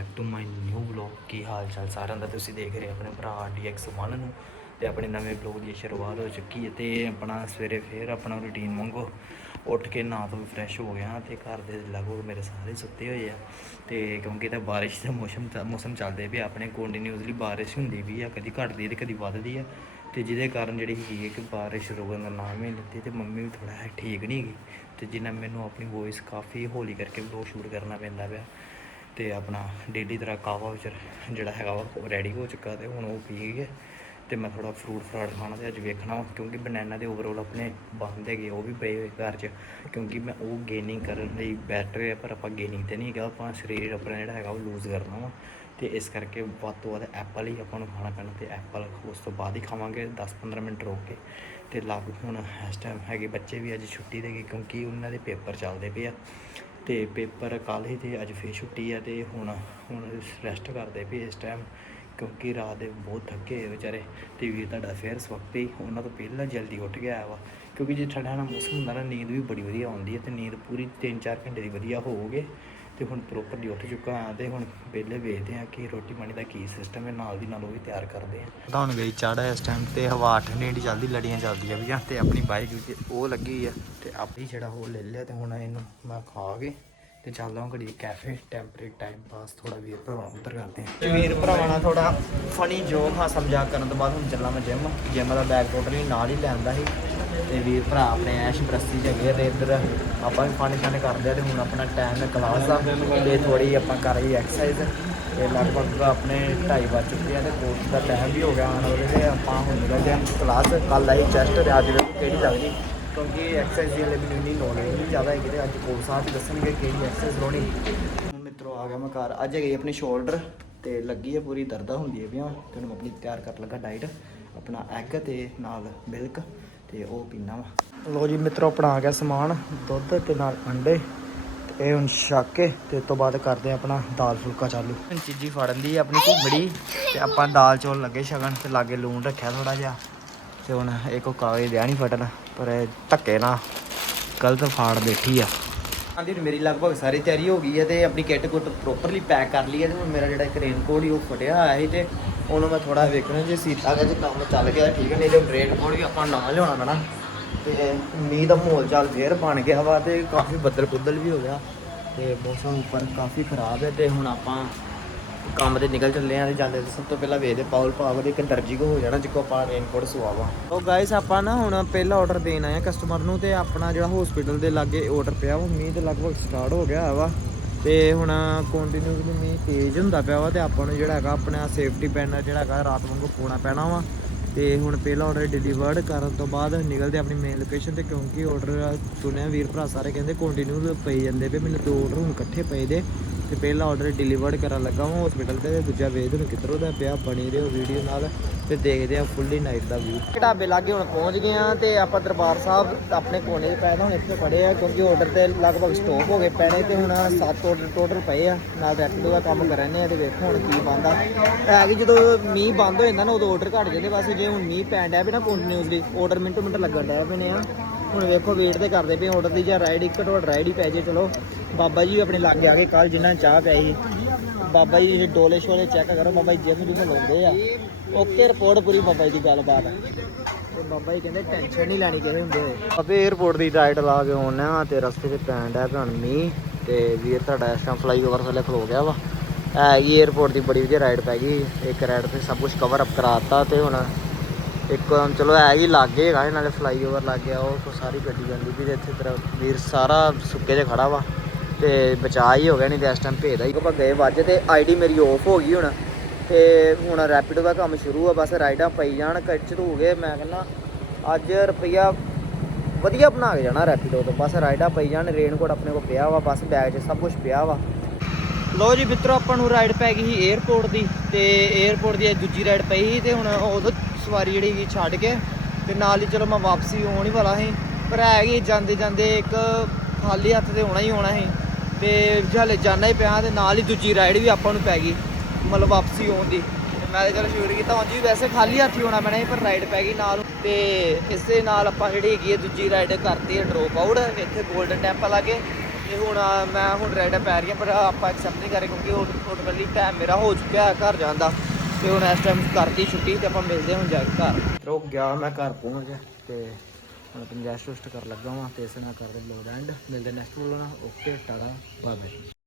Back to my new vlog ਕੀ ਹਾਲ ਚਾਲ ਸਾਰਿਆਂ ਦਾ ਤੁਸੀਂ ਦੇਖ ਰਹੇ ਆਪਣੇ ਭਰਾ DX1 ਨੂੰ ਤੇ ਆਪਣੇ ਨਵੇਂ ਵਲੌਗ ਦੀ ਸ਼ੁਰੂਆਤ ਹੋ ਚੁੱਕੀ ਹੈ ਤੇ ਆਪਣਾ ਸਵੇਰੇ ਫੇਰ ਆਪਣਾ ਰੂਟੀਨ ਵਾਂਗੂ ਉੱਠ ਕੇ ਨਹਾ ਤੋਂ ਫਰੈਸ਼ ਹੋ ਗਿਆ ਤੇ ਘਰ ਦੇ ਲਗਭਗ ਮੇਰੇ ਸਾਰੇ ਸੁੱਤੇ ਹੋਏ ਆ ਤੇ ਕਿਉਂਕਿ ਤਾਂ ਬਾਰਿਸ਼ ਦਾ ਮੌਸਮ ਮੌਸਮ ਚੱਲਦੇ ਪਿਆ, ਆਪਣੇ ਕੰਟੀਨਿਊਸਲੀ ਬਾਰਿਸ਼ ਹੁੰਦੀ ਵੀ ਆ, ਕਦੀ ਘਟਦੀ ਤੇ ਕਦੀ ਵੱਧਦੀ ਆ ਤੇ ਜਿਹਦੇ ਕਾਰਨ ਜਿਹੜੀ ਹੈਗੀ ਹੈ ਕਿ ਬਾਰਿਸ਼ ਰੁਕਣ ਦਾ ਨਾਮ ਹੀ ਨਹੀਂ ਲੈਂਦੀ ਤੇ ਮੰਮੀ ਵੀ ਥੋੜਾ ਠੀਕ ਨਹੀਂ ਹੈਗੀ ਤੇ ਜਿੰਨਾ ਮੈਨੂੰ ਆਪਣੀ ਵੌਇਸ ਕਾਫੀ ਹੌਲੀ ਕਰਕੇ ਵਲੌਗ ਸ਼ੂਟ ਕਰਨਾ ਪੈਂਦਾ ਪਿਆ। ਤੇ ਆਪਣਾ ਡੇਲੀ ਤਰ੍ਹਾਂ ਕਾਵਾ ਵਿੱਚ ਜਿਹੜਾ ਹੈਗਾ ਵਾ ਰੈਡੀ ਹੋ ਚੁੱਕਾ ਤੇ ਹੁਣ ਉਹ ਪੀ ਗਏ ਤੇ ਮੈਂ ਥੋੜਾ ਫਰੂਟ ਫਰਾਟ ਖਾਣਾ ਤੇ ਅੱਜ ਵੇਖਣਾ ਵਾ, ਕਿਉਂਕਿ ਬਨਾਨਾ ਦੇ ਓਵਰਆਲ ਆਪਣੇ ਬੰਦ ਹੈਗੇ ਉਹ ਵੀ ਪਏ ਹੋਏ ਘਰ 'ਚ। ਕਿਉਂਕਿ ਮੈਂ ਉਹ ਗੇਨਿੰਗ ਕਰਨ ਲਈ ਬੈਟਰ ਹੈ ਪਰ ਆਪਾਂ ਗੇਨਿੰਗ ਤੇ ਨਹੀਂ ਹੈਗਾ, ਆਪਾਂ ਸਰੀਰ ਆਪਣਾ ਜਿਹੜਾ ਹੈਗਾ ਉਹ ਲੂਜ਼ ਕਰਨਾ ਵਾ। ਤੇ ਇਸ ਕਰਕੇ ਵੱਧ ਤੋਂ ਵੱਧ ਐਪਲ ਹੀ ਆਪਾਂ ਨੂੰ ਖਾਣਾ ਪੈਣਾ ਤੇ ਐਪਲ ਉਸ ਤੋਂ ਬਾਅਦ ਹੀ ਖਾਵਾਂਗੇ 10-15 ਮਿੰਟ ਰੋਕ ਕੇ। ਤੇ ਲੱਗ ਹੁਣ ਇਸ ਟਾਈਮ ਹੈਗੇ ਬੱਚੇ ਵੀ ਅੱਜ ਛੁੱਟੀ ਦੇ ਗਏ ਕਿਉਂਕਿ ਉਹਨਾਂ ਦੇ ਪੇਪਰ ਚੱਲਦੇ ਪਏ ਆ। ਤੇ ਪੇਪਰ ਕੱਲ੍ਹ ਹੀ ਤੇ ਅੱਜ ਫੇਰ ਛੁੱਟੀ ਆ ਤੇ ਹੁਣ ਹੁਣ ਰੈਸਟ ਕਰਦੇ ਪਏ ਇਸ ਟਾਈਮ ਕਿਉਂਕਿ ਰਾਤ ਦੇ ਬਹੁਤ ਥੱਕੇ ਹੋਏ ਵਿਚਾਰੇ ਤੇ ਵੀਰ ਤੁਹਾਡਾ ਫੇਰ ਇਸ ਹੀ, ਉਹਨਾਂ ਤੋਂ ਪਹਿਲਾਂ ਜਲਦੀ ਉੱਠ ਗਿਆ ਵਾ। ਕਿਉਂਕਿ ਜੇ ਠੰਡਾ ਨਾ ਮੌਸਮ ਹੁੰਦਾ ਨਾ, ਨੀਂਦ ਵੀ ਬੜੀ ਵਧੀਆ ਆਉਂਦੀ ਹੈ ਤੇ ਨੀਂਦ ਪੂਰੀ 3-4 ਘੰਟੇ ਦੀ ਵਧੀਆ ਹੋਊਗੇ। ਤੇ ਹੁਣ ਪ੍ਰੋਪਰਲੀ ਉੱਠ ਚੁੱਕਾ ਹਾਂ ਤੇ ਹੁਣ ਪਹਿਲੇ ਵੇਖਦੇ ਆ ਕਿ ਰੋਟੀ ਪਾਣੀ ਦਾ ਕੀ ਸਿਸਟਮ ਹੈ ਨਾਲ ਦੀ ਨਾਲ ਉਹ ਵੀ ਤਿਆਰ ਕਰਦੇ ਆ ਹੁਣ ਗਈ ਚੜਾ ਇਸ ਟਾਈਮ ਤੇ ਹਵਾ ਠੰਡੀ ਨਹੀਂ ਚੱਲਦੀ ਲੜੀਆਂ ਚੱਲਦੀਆਂ ਵੀ ਤੇ ਆਪਣੀ ਬਾਈਕ ਵਿੱਚ ਉਹ ਲੱਗੀ ਆ ਤੇ ਆਪਣੀ ਜਿਹੜਾ ਉਹ ਲੈ ਲਿਆ ਤੇ ਹੁਣ ਇਹਨੂੰ ਮੈਂ ਖਾ ਕੇ ਤੇ ਚੱਲਦਾ ਹਾਂ ਘੜੀ ਕੈਫੇ ਟੈਂਪਰੇਰੀ ਟਾਈਮ ਪਾਸ ਥੋੜਾ ਵੀਰ ਭਰਾਵਾਂ ਉੱਤਰ ਕਰਦੇ ਹਾਂ। ਵੀਰ ਭਰਾਵਾਂ ਨਾਲ ਥੋੜਾ ਫਨੀ ਜੋਕ ਹਾਸਾ ਮਜ਼ਾਕ ਕਰਨ ਤੋਂ ਬਾਅਦ ਹੁਣ ਚੱਲਾਂ ਮੈਂ ਜਿਮ ਜਿਮ ਦਾ ਬੈਗ ਟੋਟਲੀ ਨਾਲ ਹੀ ਲੈਂਦਾ ਸੀ। ਤੇ ਵੀਰ ਭਰਾ ਆਪਣੇ ਐਸ਼ ਪ੍ਰਸਤੀ ਚ ਹੈਗੇ ਤੇ ਇੱਧਰ ਆਪਾਂ ਵੀ ਪਾਣੀ ਫਨ ਕਰਦੇ ਆ ਤੇ ਹੁਣ ਆਪਣਾ ਟਾਈਮ ਹੈ ਕਲਾਸ ਦਾ ਤੇ ਥੋੜੀ ਆਪਾਂ ਕਰ ਰਹੀ ਐਕਸਰਸਾਈਜ਼ ਤੇ ਲਗਭਗ ਆਪਣੇ 2:30 ਵੱਜ ਚੁੱਕੇ ਆ ਤੇ ਕੋਰਸ ਦਾ ਟਾਈਮ ਵੀ ਹੋ ਗਿਆ ਹੁਣ ਵਾਲੇ ਤੇ ਆਪਾਂ ਹੁਣ ਨਿਕਲਦੇ ਹਾਂ ਕਲਾਸ ਕੱਲ ਆਈ ਚੈਸਟ ਤੇ ਅੱਜ ਕਿਹੜੀ ਲੱਗਦੀ ਕਿਉਂਕਿ ਐਕਸਰਸਾਈਜ਼ ਦੀ ਹਲੇ ਮੈਨੂੰ ਇੰਨੀ ਨੌਲੇਜ ਨਹੀਂ ਜ਼ਿਆਦਾ ਹੈਗੀ ਤੇ ਅੱਜ ਕੋਚ ਸਾਹਿਬ ਦੱਸਣਗੇ ਕਿਹੜੀ ਐਕਸਰਸਾਈਜ਼ ਲਾਉਣੀ। ਹੁਣ ਮਿੱਤਰੋ ਆ ਗਿਆ ਮੈਂ ਘਰ, ਅੱਜ ਗਈ ਆਪਣੀ ਸ਼ੋਲਡਰ ਤੇ ਲੱਗੀ ਹੈ ਪੂਰੀ ਦਰਦਾਂ ਹੁੰਦੀ ਹੈ ਪਿਆ ਤੇ ਹੁਣ ਮੈਂ ਆਪਣੀ ਤਿਆਰ ਕਰਨ ਲੱਗਾ ਡਾਈਟ ਆਪਣਾ ਐਗ ਤੇ ਨਾਲ ਮਿਲਕ ਤੇ ਉਹ ਪੀਣਾ ਵਾ। ਲੋ ਜੀ ਮਿੱਤਰੋ ਆਪਣਾ ਆ ਗਿਆ ਸਮਾਨ ਦੁੱਧ ਤੇ ਨਾਲ ਅੰਡੇ ਤੇ ਇਹ ਹੁਣ ਛੱਕ ਕੇ ਤੇ ਇਸ ਤੋਂ ਬਾਅਦ ਕਰਦੇ ਆ ਆਪਣਾ ਦਾਲ ਫੁਲਕਾ ਚਾਲੂ। ਚੀਜ਼ੀ ਫੜਨ ਦੀ ਆਪਣੀ ਘੁੰਗੜੀ ਤੇ ਆਪਾਂ ਦਾਲ ਚੌਲ ਲੱਗੇ ਛਕਣ ਤੇ ਲਾਗੇ ਲੂਣ ਰੱਖਿਆ ਥੋੜਾ ਜਿਹਾ। ਤੇ ਹੁਣ ਇਹ ਕੋ ਕਾਗਜ਼ ਦਿਆ ਨਹੀਂ ਫਟਣ ਪਰ ਇਹ ਧੱਕੇ ਨਾਲ ਗਲਤ ਫਾੜ ਬੈਠੀ ਆ। ਆਂਦੀ ਮੇਰੀ ਲਗਭਗ ਸਾਰੀ ਤਿਆਰੀ ਹੋ ਗਈ ਹੈ ਤੇ ਆਪਣੀ ਕਿੱਟ ਕੁੱਟ ਪ੍ਰੋਪਰਲੀ ਪੈਕ ਕਰ ਲਈ ਹੈ ਤੇ ਹੁਣ ਮੇਰਾ ਜਿਹੜਾ ਇੱਕ ਰੇਨਕੋਟ ਹੀ ਉਹ ਫਟਿਆ ਹੋਇਆ ਸੀ ਤੇ ਉਹਨੂੰ ਮੈਂ ਥੋੜਾ ਵੇਖਣਾ ਜੇ ਸੀਤਾ ਗਿਆ ਜੇ ਕੰਮ ਚੱਲ ਗਿਆ, ਠੀਕ ਹੈ ਨਹੀਂ ਤੇ ਰੇਨਕੋਟ ਵੀ ਆਪਾਂ ਨਾ ਲਿਆਉਣਾ ਪੈਣਾ। ਤੇ ਮੀਂਹ ਦਾ ਮਾਹੌਲ ਚੱਲ ਫੇਰ ਬਣ ਗਿਆ ਵਾ ਤੇ ਕਾਫੀ ਬੱਦਲ ਬੁੱਦਲ ਵੀ ਹੋ ਗਿਆ। ਤੇ ਮੌਸਮ ਉੱਪਰ ਕਾਫੀ ਖਰਾਬ ਹੈ ਤੇ ਹੁਣ ਆਪਾਂ ਕੰਮ ਤੇ ਨਿਕਲ ਚੱਲੇ ਆਂ ਤੇ ਜਾਂਦੇ ਸਭ ਤੋਂ ਪਹਿਲਾਂ ਵੇਖਦੇ ਪਾਉਲ ਪਾਵਰ ਇੱਕ ਦਰਜੀ ਕੋ ਹੋ ਜਾਣਾ ਜਿੱਕੋ ਆਪਾਂ ਰੇਨਕੋਟ ਸਵਾਵਾ। ਉਹ ਗਾਇਸ ਆਪਾਂ ਨਾ ਹੁਣ ਪਹਿਲਾ ਆਰਡਰ ਦੇਣ ਆਏ ਆ ਕਸਟਮਰ ਨੂੰ ਤੇ ਆਪਣਾ ਜਿਹੜਾ ਹਸਪੀਟਲ ਦੇ ਲਾਗੇ ਆਰਡਰ ਪਿਆ, ਉਹ ਮੀਂਹ ਤੇ ਲਗਭਗ ਸਟਾਰਟ ਹੋ ਗਿਆ ਵਾ। ਤੇ ਹੁਣ ਕੰਟੀਨਿਊਸਲੀ ਮੀਂਹ ਤੇਜ਼ ਹੁੰਦਾ ਪਿਆ ਵਾ ਤੇ ਆਪਾਂ ਨੂੰ ਜਿਹੜਾ ਹੈਗਾ ਆਪਣਾ ਸੇਫਟੀ ਪੈਨ ਜਿਹੜਾ ਹੈਗਾ ਰਾਤ ਵਾਂਗੂ ਪਾਉਣਾ ਪੈਣਾ ਵਾ। ਤੇ ਹੁਣ ਪਹਿਲਾ ਆਰਡਰ ਡਿਲੀਵਰਡ ਕਰਨ ਤੋਂ ਬਾਅਦ ਨਿਕਲਦੇ ਆਪਣੀ ਮੇਨ ਲੋਕੇਸ਼ਨ ਤੇ ਕਿਉਂਕਿ ਆਰਡਰ ਸੁਣਿਆ ਵੀਰ ਭਰਾ ਸਾਰੇ ਕਹਿੰਦੇ ਕੰਟੀਨਿਊ ਪਈ ਜਾਂਦੇ ਪਏ, ਮੈਨੂੰ ਦੋ ਆਰਡਰ ਹੁਣ ਇਕੱਠੇ ਪਏ ਦੇ। ਤੇ ਪਹਿਲਾ ਆਰਡਰ ਡਿਲੀਵਰਡ ਕਰਨ ਲੱਗਾ ਹਾਂ ਹਸਪੀਟਲ ਤੇ ਦੂਜਾ ਵੇਖ ਨੂੰ ਕਿੱਧਰੋਂ ਦਾ ਪਿਆ, ਬਣੀ ਰਹੋ ਵੀਡੀਓ ਨਾਲ ਤੇ ਦੇਖਦੇ ਆ ਫੁੱਲੀ ਨਾਈਟ ਦਾ ਵਿਊ ਢਾਬੇ ਲਾਗੇ ਹੁਣ ਪਹੁੰਚ ਗਏ ਆ ਤੇ ਆਪਾਂ ਦਰਬਾਰ ਸਾਹਿਬ ਆਪਣੇ ਕੋਨੇ 'ਚ ਪਏ ਹੁਣ ਇੱਥੇ ਖੜੇ ਆ ਕਿਉਂਕਿ ਆਰਡਰ ਤੇ ਲਗਭਗ ਸਟਾਕ ਹੋ ਗਏ ਪੈਣੇ ਤੇ ਹੁਣ 7 ਆਰਡਰ ਟੋਟਲ ਪਏ ਆ, ਨਾਲ ਰੈਪਿਡੋ ਦਾ ਕੰਮ ਕਰਨੇ ਆ ਤੇ ਵੇਖੋ ਹੁਣ ਕੀ ਬੰਦਾ ਹੈ ਕਿ ਜਦੋਂ ਮੀਂਹ ਬੰਦ ਹੋ ਜਾਂਦਾ ਨਾ ਉਦੋਂ ਆਰਡਰ ਘਟ ਜਾਂਦੇ, ਬਸ ਜੇ ਹੁਣ ਮੀਂਹ ਪੈਣ ਡਿਆ ਵੀ ਨਾ ਕੰਟੀਨਿਊਸਲੀ ਆਰਡਰ ਮਿੰਟੋ ਮਿੰਟ ਲੱਗਣ ਡਿਆ ਪਏ ਨੇ ਆ। ਹੁਣ ਵੇਖੋ ਵੇਟ ਤੇ ਕਰਦੇ ਪਏ ਆਰਡਰ ਦੀ ਜਾਂ ਰਾਈਡ ਇੱਕ ਘਟੋੜ ਰਾਈਡ ਹੀ ਪੈ ਜੇ, ਚਲੋ। ਬਾਬਾ ਜੀ ਵੀ ਆਪਣੇ ਲਾਗੇ ਆ ਕੇ ਕੱਲ ਜਿੰਨਾ ਚਾਹ ਪੈ ਸੀ। ਬਾਬਾ ਜੀ ਡੋਲੇ ਸ਼ੋਲੇ ਚੈੱਕ ਕਰੋ, ਬਾਬਾ ਜੀ ਜਿਮ ਜੁਮ ਲਾਉਂਦੇ ਆ। ਓਕੇ ਰਿਪੋਰਟ ਪੂਰੀ ਬਾਬਾ ਜੀ ਦੀ ਗੱਲਬਾਤ। ਤੇ ਬਾਬਾ ਜੀ ਕਹਿੰਦੇ ਟੈਨਸ਼ਨ ਨਹੀਂ ਲੈਣੀ ਕਿਸੇ ਹੁੰਦੇ ਅਬੇ 에어ਪੋਰਟ ਦੀ ਡਾਈਟ ਲਾ ਕੇ ਆਉਣਾ ਤੇ ਰਸਤੇ ਤੇ ਪੈਂਡ ਹੈ ਭਣ ਮੀ ਤੇ ਵੀਰ ਤੁਹਾਡਾ ਇਸ ਟਾਈਮ ਫਲਾਈਓਵਰ ਥੱਲੇ ਖਲੋ ਗਿਆ ਵਾ। ਹੈਗੀ 에어ਪੋਰਟ ਦੀ ਬੜੀ ਵਧੀਆ ਰਾਈਡ ਪੈ ਗਈ। ਇੱਕ ਰਾਈਡ ਤੇ ਸਭ ਕੁਝ ਕਵਰ ਅਪ ਕਰਾਤਾ ਤੇ ਹੁਣ ਇੱਕ ਚਲੋ ਹੈ ਹੀ ਲਾਗੇ ਹੈਗਾ ਇਹ ਨਾਲੇ ਫਲਾਈਓਵਰ ਲੱਗ ਗਿਆ ਉਹ ਸਾਰੀ ਗੱਡੀ ਜਾਂਦੀ ਵੀ ਇੱਥੇ ਤੇਰਾ ਵੀਰ ਸਾਰਾ ਸੁੱਕੇ 'ਚ ਖੜਾ ਵਾ ਤੇ ਬਚਾ ਹੀ ਹੋ ਗਿਆ ਨਹੀਂ ਤੇ ਇਸ ਟਾਈਮ ਭੇਜਦਾ ਹੀ। ਆਪਾਂ ਗਏ ਵੱਜ ਤੇ ਆਈਡੀ ਮੇਰੀ ਆਫ ਹੋ ਗਈ ਹੁਣ ਤੇ ਹੁਣ ਰੈਪਿਡੋ ਦਾ ਕੰਮ ਸ਼ੁਰੂ ਆ, ਬਸ ਰਾਈਡਾਂ ਪਈ ਜਾਣ ਕੱਚ ਹੋ ਗਏ, ਮੈਂ ਕਹਿੰਦਾ ਅੱਜ ਰੁਪਈਆ ਵਧੀਆ ਬਣਾ ਕੇ ਜਾਣਾ ਰੈਪਿਡੋ ਤੋਂ। ਬਸ ਰਾਈਡਾਂ ਪਈ ਜਾਣ ਰੇਨਕੋਟ ਆਪਣੇ ਕੋਲ ਪਿਆ ਵਾ, ਬਸ ਬੈਗ 'ਚ ਸਭ ਕੁਝ ਪਿਆ ਵਾ। ਲੋ ਜੀ ਮਿੱਤਰੋ, ਆਪਾਂ ਨੂੰ ਰਾਈਡ ਪੈ ਗਈ ਸੀ 에어ਪੋਰਟ ਦੀ ਤੇ 에어ਪੋਰਟ ਦੀ ਦੂਜੀ ਰਾਈਡ ਪਈ ਸੀ ਤੇ ਹੁਣ ਉਦੋਂ ਸਵਾਰੀ ਜਿਹੜੀ ਸੀ ਛੱਡ ਕੇ ਤੇ ਨਾਲ ਹੀ ਚਲੋ ਮੈਂ ਵਾਪਸੀ ਆਉਣ ਹੀ ਵਾਲਾ ਸੀ। ਪਰ ਹੈ ਕਿ ਜਾਂਦੇ ਜਾਂਦੇ ਇੱਕ ਖਾਲੀ ਹੱਥ ਤੇ ਹੋਣਾ ਹੀ ਆਉਣਾ ਸੀ ਤੇ ਹਲੇ ਜਾਣਾ ਹੀ ਪਿਆ ਤੇ ਨਾਲ ਹੀ ਦੂਜੀ ਰਾਈਡ ਵੀ ਆਪਾਂ ਨੂੰ ਪੈ ਗਈ, ਮਤਲਬ ਵਾਪਸੀ ਆਉਣ ਦੀ। ਮੈਂ ਤਾਂ ਚਲੋ ਸ਼ੁਰੂ ਕੀਤਾ, ਉਂਝ ਵੀ ਵੈਸੇ ਖਾਲੀ ਹੱਥ ਹੀ ਹੋਣਾ ਮੈਨੇ ਪਰ ਰਾਈਡ ਪੈ ਗਈ ਨਾਲ। ਤੇ ਇਸੇ ਨਾਲ ਆਪਾਂ ਜਿਹੜੀ ਹੈਗੀ ਦੂਜੀ ਰਾਈਡ ਕਰਤੀ ਹੈ ਡ੍ਰੌਪ ਆਊਟ ਇੱਥੇ ਗੋਲਡਨ ਟੈਂਪਲ ਆ ਕੇ। ਤੇ ਹੁਣ ਮੈਂ ਹੁਣ ਰੈਡ ਪੈ ਰਹੀ ਹਾਂ ਪਰ ਆਪਾਂ ਐਕਸੈਪਟ ਨਹੀਂ ਕਰ ਰਹੇ ਕਿਉਂਕਿ ਆਟੋਮੈਟਿਕਲੀ ਟਾਈਮ ਮੇਰਾ ਹੋ ਚੁੱਕਿਆ ਹੈ ਘਰ ਜਾਣ ਦਾ। ਤੇ ਹੁਣ ਇਸ ਟਾਈਮ ਕਰਤੀ ਛੁੱਟੀ ਤੇ ਆਪਾਂ ਮਿਲਦੇ ਹਾਂ ਹੁਣ ਜਾ ਕੇ ਘਰ। ਰੁਕ ਗਿਆ ਮੈਂ ਘਰ ਪਹੁੰਚ ਗਿਆ ਤੇ ਹੁਣ ਪੰਜਾਹ ਰੈਸਟ ਕਰ ਲੱਗਾ ਵਾਂ ਤੇ ਇਸ ਨਾਲ ਕਰਦੇ ਬਲੌਗ ਐਂਡ ਮਿਲਦੇ ਨੈਕਸਟ ਵਲੋਗ ਨਾਲ ਓਕੇ, ਟਾਟਾ ਬਾਏ ਬਾਏ